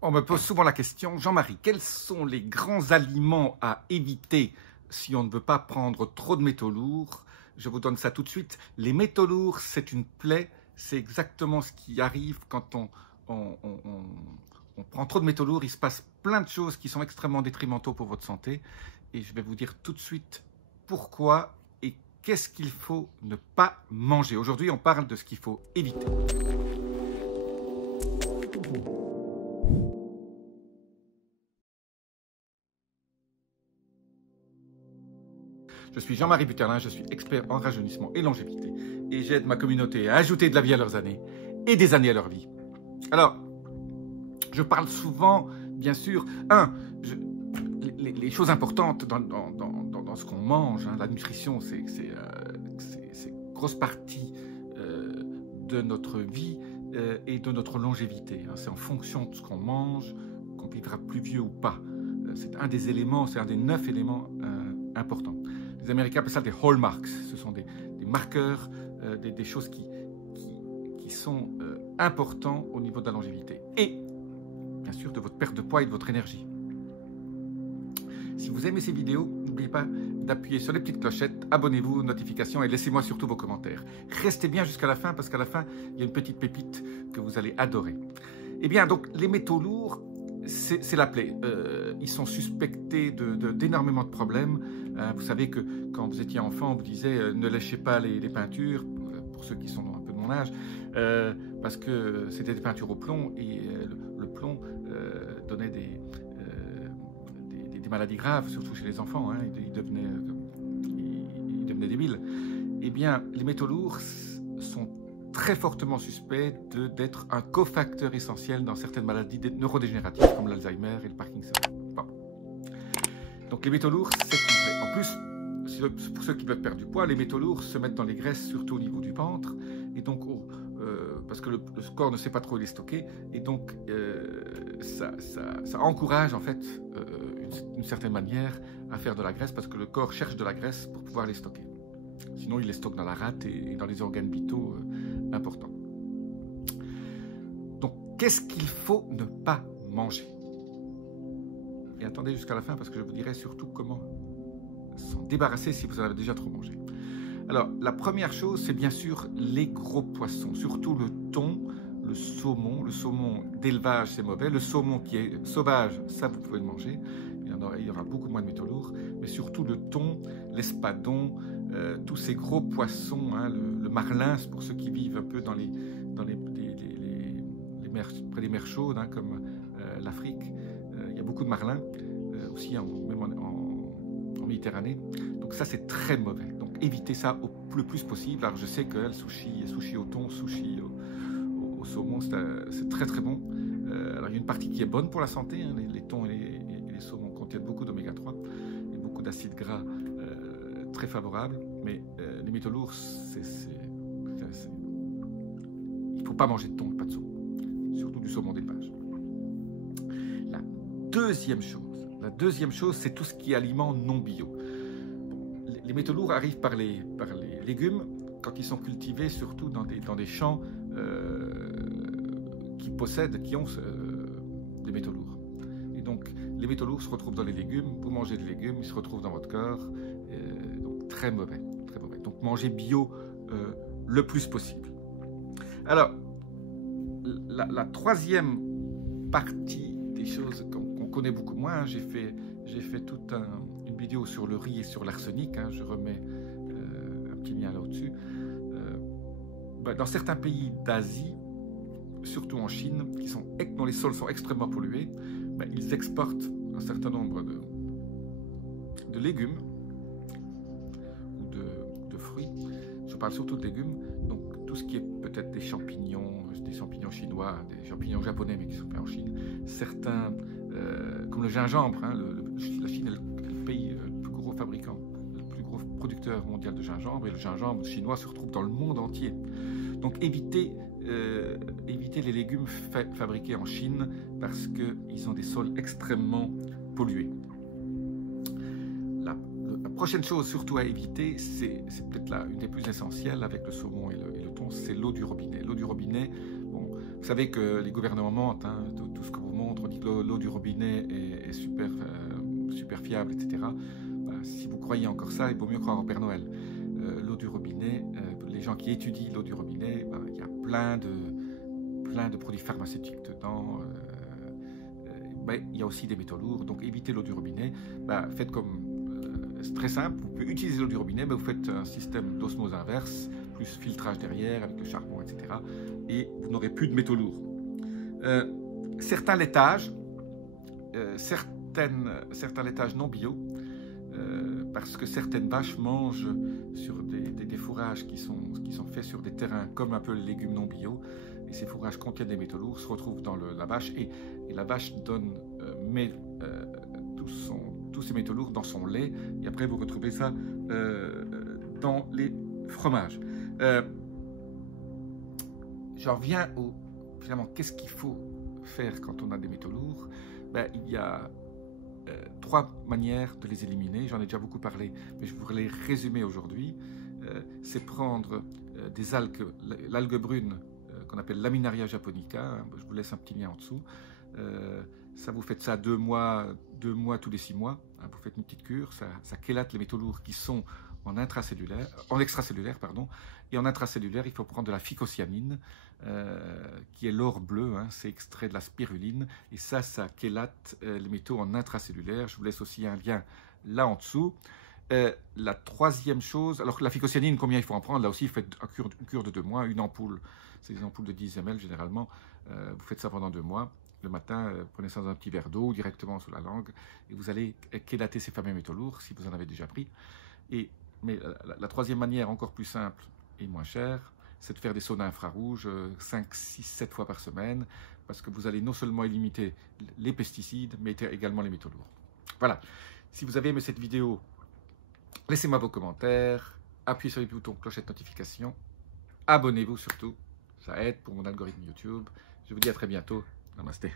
On me pose souvent la question, Jean-Marie, quels sont les grands aliments à éviter si on ne veut pas prendre trop de métaux lourds? Je vous donne ça tout de suite. Les métaux lourds, c'est une plaie. C'est exactement ce qui arrive quand on prend trop de métaux lourds. Il se passe plein de choses qui sont extrêmement détrimentaux pour votre santé. Et je vais vous dire tout de suite pourquoi et qu'est-ce qu'il faut ne pas manger. Aujourd'hui, on parle de ce qu'il faut éviter. Je suis Jean-Marie Buterlin, je suis expert en rajeunissement et longévité et j'aide ma communauté à ajouter de la vie à leurs années et des années à leur vie. Alors, je parle souvent, bien sûr, les choses importantes dans ce qu'on mange, hein, la nutrition, c'est une grosse partie de notre vie et de notre longévité. Hein. C'est en fonction de ce qu'on mange qu'on vivra plus vieux ou pas. C'est un des éléments, c'est un des 9 éléments importants. Les Américains appellent ça des hallmarks. Ce sont des marqueurs, des choses qui sont importants au niveau de la longévité. Et, bien sûr, de votre perte de poids et de votre énergie. Si vous aimez ces vidéos, n'oubliez pas d'appuyer sur les petites clochettes, abonnez-vous, notifications et laissez-moi surtout vos commentaires. Restez bien jusqu'à la fin parce qu'à la fin, il y a une petite pépite que vous allez adorer. Eh bien, donc, les métaux lourds, c'est la plaie. Ils sont suspectés d'énormément de problèmes. Vous savez que quand vous étiez enfant, on vous disait ne léchez pas les peintures, pour ceux qui sont un peu de mon âge, parce que c'était des peintures au plomb et le plomb donnait des maladies graves, surtout chez les enfants. Hein, ils devenaient débiles. Eh bien, les métaux lourds sont très fortement suspect d'être un cofacteur essentiel dans certaines maladies neurodégénératives comme l'Alzheimer et le Parkinson. Bon. Donc les métaux lourds, c'est une plaie. En plus, pour ceux qui veulent perdre du poids, les métaux lourds se mettent dans les graisses, surtout au niveau du ventre, et donc parce que le corps ne sait pas trop les stocker, et donc ça encourage en fait d'une certaine manière à faire de la graisse parce que le corps cherche de la graisse pour pouvoir les stocker. Sinon, il les stocke dans la rate et dans les organes vitaux importants. Donc, qu'est-ce qu'il faut ne pas manger? Et attendez jusqu'à la fin parce que je vous dirai surtout comment s'en débarrasser si vous en avez déjà trop mangé. Alors, la première chose, c'est bien sûr les gros poissons, surtout le thon, le saumon. Le saumon d'élevage, c'est mauvais. Le saumon qui est sauvage, ça, vous pouvez le manger. Il y aura beaucoup moins de métaux lourds. Mais surtout le thon, l'espadon, tous ces gros poissons, hein, le marlin, pour ceux qui vivent un peu dans les mers, près des mers chaudes, hein, comme l'Afrique. Il y a beaucoup de marlins, aussi même en Méditerranée. Donc ça, c'est très mauvais. Donc évitez ça le plus possible. Alors je sais que le sushi au thon, sushi au saumon, c'est très très bon. Alors il y a une partie qui est bonne pour la santé. Hein, les thons et les saumons contiennent beaucoup d'oméga 3 et beaucoup d'acides gras très favorables. Mais les métaux lourds, il ne faut pas manger de thon et pas de saumon. Surtout du saumon d'élevage. La deuxième chose, c'est tout ce qui est aliments non bio. Bon, les métaux lourds arrivent par les légumes quand ils sont cultivés, surtout dans des champs qui ont des métaux lourds. Et donc, les métaux lourds se retrouvent dans les légumes. Vous mangez des légumes, ils se retrouvent dans votre corps. Donc, très mauvais, très mauvais. Donc, mangez bio le plus possible. Alors, la troisième partie des choses qu'on connaît beaucoup moins, hein, j'ai fait toute une vidéo sur le riz et sur l'arsenic, hein, je remets un petit lien là au-dessus. Dans certains pays d'Asie, surtout en Chine, dont les sols sont extrêmement pollués, ils exportent un certain nombre de légumes ou de fruits. Je parle surtout de légumes, donc tout ce qui est peut-être des champignons chinois, des champignons japonais mais qui sont faits en Chine. Certains, comme le gingembre, hein, la Chine est le pays le plus gros fabricant, le plus gros producteur mondial de gingembre, et le gingembre chinois se retrouve dans le monde entier. Donc évitez les légumes fabriqués en Chine parce qu'ils ont des sols extrêmement pollués. La prochaine chose surtout à éviter, c'est peut-être une des plus essentielles avec le saumon et le thon, c'est l'eau du robinet. L'eau du robinet, bon, vous savez que les gouvernements mentent, hein, tout ce qu'on vous montre, on dit l'eau du robinet est super, super fiable, etc. Bah, si vous croyez encore ça, il vaut mieux croire au Père Noël. L'eau du robinet, les gens qui étudient l'eau du robinet, bah, il y a plein de produits pharmaceutiques dedans. Mais il y a aussi des métaux lourds, donc évitez l'eau du robinet. Bah, faites comme, c'est très simple, vous pouvez utiliser l'eau du robinet, mais vous faites un système d'osmose inverse, plus filtrage derrière avec le charbon, etc. Et vous n'aurez plus de métaux lourds. Certains laitages, certains laitages non bio, parce que certaines vaches mangent sur des fourrages qui sont faits sur des terrains comme un peu les légumes non bio, et ces fourrages contiennent des métaux lourds, se retrouvent dans la vache, et la vache met tous ces métaux lourds dans son lait, et après vous retrouvez ça dans les fromages. J'en reviens finalement, qu'est-ce qu'il faut faire quand on a des métaux lourds? Ben, il y a 3 manières de les éliminer. J'en ai déjà beaucoup parlé, mais je voudrais les résumer aujourd'hui. C'est prendre des algues, l'algue brune qu'on appelle Laminaria japonica. Hein, je vous laisse un petit lien en dessous. Ça, vous faites ça 2 mois tous les 6 mois. Hein, vous faites une petite cure. Ça chélate les métaux lourds qui sont en extracellulaire, pardon. Et en intracellulaire, il faut prendre de la phycocyanine, qui est l'or bleu, hein, c'est extrait de la spiruline, et ça chélate les métaux en intracellulaire. Je vous laisse aussi un lien là en dessous. La troisième chose, alors la phycocyanine, combien il faut en prendre? Là aussi, vous faites une cure de 2 mois, une ampoule, c'est des ampoules de 10 ml généralement, vous faites ça pendant 2 mois. Le matin, prenez ça dans un petit verre d'eau, directement sous la langue, et vous allez chélater ces fameux métaux lourds, si vous en avez déjà pris. Mais la troisième manière, encore plus simple et moins chère, c'est de faire des saunas infrarouges 5, 6, 7 fois par semaine, parce que vous allez non seulement éliminer les pesticides, mais également les métaux lourds. Voilà. Si vous avez aimé cette vidéo, laissez-moi vos commentaires, appuyez sur le bouton clochette notification, abonnez-vous surtout, ça aide pour mon algorithme YouTube. Je vous dis à très bientôt. Namasté.